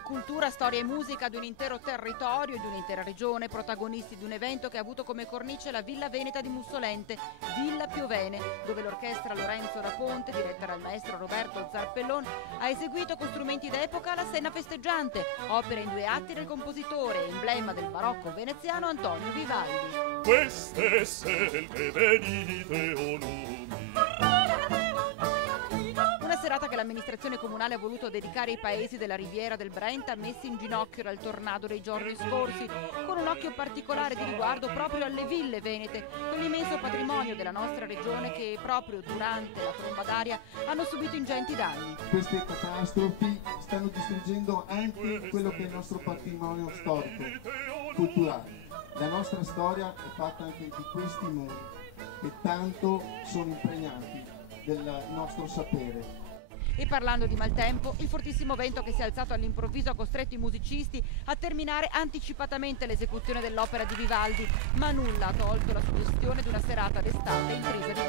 Arte, cultura, storia e musica di un intero territorio, di un'intera regione, protagonisti di un evento che ha avuto come cornice la Villa Veneta di Mussolente, Villa Piovene, dove l'orchestra Lorenzo da Ponte, diretta dal maestro Roberto Zarpellon, ha eseguito con strumenti d'epoca la Senna festeggiante, opera in 2 atti del compositore, emblema del barocco veneziano Antonio Vivaldi. Queste selve venite o numi. Una serata che l'amministrazione comunale ha voluto dedicare ai paesi della riviera del Brenta messi in ginocchio dal tornado dei giorni scorsi, con un occhio particolare di riguardo proprio alle ville venete, quell'immenso patrimonio della nostra regione che proprio durante la tromba d'aria hanno subito ingenti danni. Queste catastrofi stanno distruggendo anche quello che è il nostro patrimonio storico, culturale. La nostra storia è fatta anche di questi muri che tanto sono impregnati del nostro sapere. E parlando di maltempo, il fortissimo vento che si è alzato all'improvviso ha costretto i musicisti a terminare anticipatamente l'esecuzione dell'opera di Vivaldi, ma nulla ha tolto la suggestione di una serata d'estate intrisa di